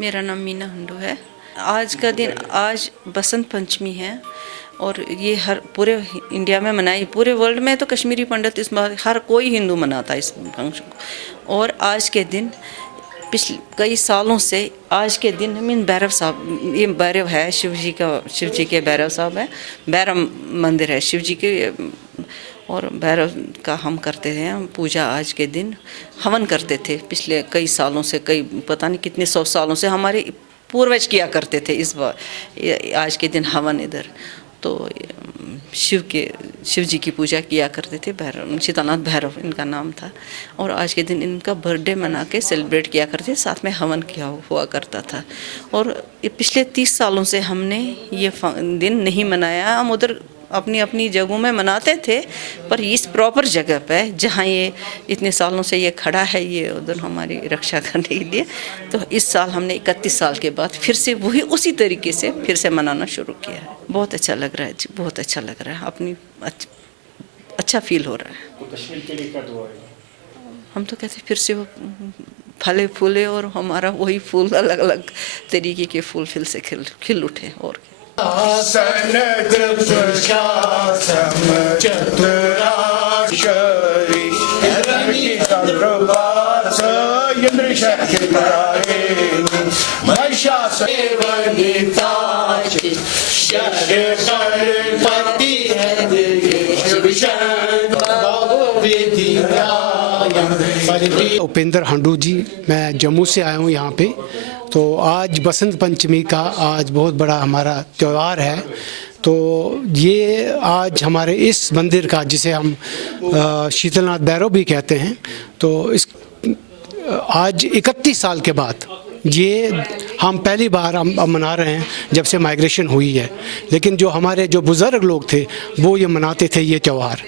मेरा नाम मीना हुंडू है। आज का दिन, आज बसंत पंचमी है और ये हर पूरे इंडिया में मनाई, पूरे वर्ल्ड में तो कश्मीरी पंडित इस बार हर कोई हिंदू मनाता है इस फंक्शन को। और आज के दिन पिछले कई सालों से आज के दिन मीन भैरव साहब, ये भैरव है शिव जी के भैरव साहब है, भैरव मंदिर है शिव जी के, और भैरव का हम करते हैं हम पूजा। आज के दिन हवन करते थे पिछले कई सालों से, कई पता नहीं कितने 100 सालों से हमारे पूर्वज किया करते थे। इस बार आज के दिन हवन इधर तो शिव जी की पूजा किया करते थे। भैरव, शीतलनाथ भैरव इनका नाम था। और आज के दिन इनका बर्थडे मना के सेलिब्रेट किया करते, साथ में हवन किया हुआ करता था। और ये पिछले 30 सालों से हमने ये दिन नहीं मनाया। हम उधर अपनी अपनी जगहों में मनाते थे, पर इस प्रॉपर जगह पे जहाँ ये इतने सालों से ये खड़ा है, ये उधर हमारी रक्षा करने के लिए, तो इस साल हमने 31 साल के बाद फिर से वही उसी तरीके से फिर से मनाना शुरू किया है। बहुत अच्छा लग रहा है जी, बहुत अच्छा लग रहा है, अपनी अच्छा फील हो रहा है। तो कश्मीर के लिए क्या दुआ है? हम तो कहते फिर से वो फले फूले और हमारा वही फूल अलग अलग तरीके के फूल फिर से खिल उठे। और उपेंद्र हंडू जी, मैं जम्मू से आया हूँ यहाँ पे। तो आज बसंत पंचमी का आज बहुत बड़ा हमारा त्यौहार है। तो ये आज हमारे इस मंदिर का, जिसे हम शीतलनाथ भैरव भी कहते हैं, तो इस आज 31 साल के बाद ये हम पहली बार हम मना रहे हैं जब से माइग्रेशन हुई है। लेकिन जो हमारे जो बुज़ुर्ग लोग थे वो ये मनाते थे ये त्यौहार।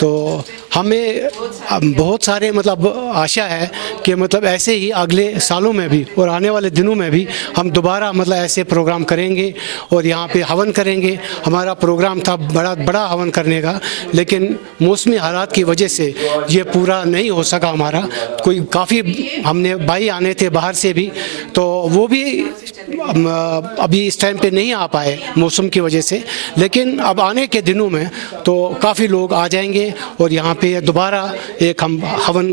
तो हमें बहुत सारे मतलब आशा है कि मतलब ऐसे ही अगले सालों में भी और आने वाले दिनों में भी हम दोबारा मतलब ऐसे प्रोग्राम करेंगे और यहाँ पे हवन करेंगे। हमारा प्रोग्राम था बड़ा हवन करने का, लेकिन मौसमी हालात की वजह से ये पूरा नहीं हो सका हमारा। कोई काफ़ी हमने भाई आने थे बाहर से भी, तो वो भी अभी इस टाइम पे नहीं आ पाए मौसम की वजह से। लेकिन अब आने के दिनों में तो काफ़ी लोग आ जाएंगे और यहाँ पे दोबारा एक हम हवन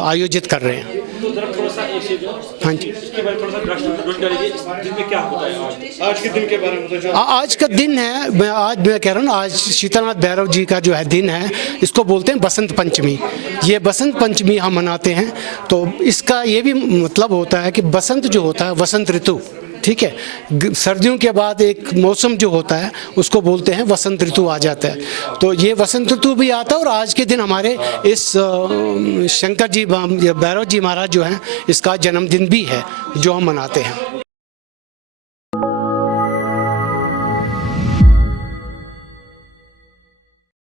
आयोजित कर रहे हैं। हाँ जी, आज के दिन के बारे में बताइए। आज का दिन है, मैं कह रहा हूँ, आज शीतलनाथ भैरव जी का जो है दिन है, इसको बोलते हैं बसंत पंचमी। ये बसंत पंचमी हम मनाते हैं। तो इसका ये भी मतलब होता है कि बसंत जो होता है वसंत ऋतु, ठीक है, सर्दियों के बाद एक मौसम जो होता है उसको बोलते हैं वसंत ऋतु आ जाता है। तो ये वसंत ऋतु भी आता है और आज के दिन हमारे इस शंकर जी भैरव जी महाराज जो हैं, इसका जन्मदिन भी है जो हम मनाते हैं।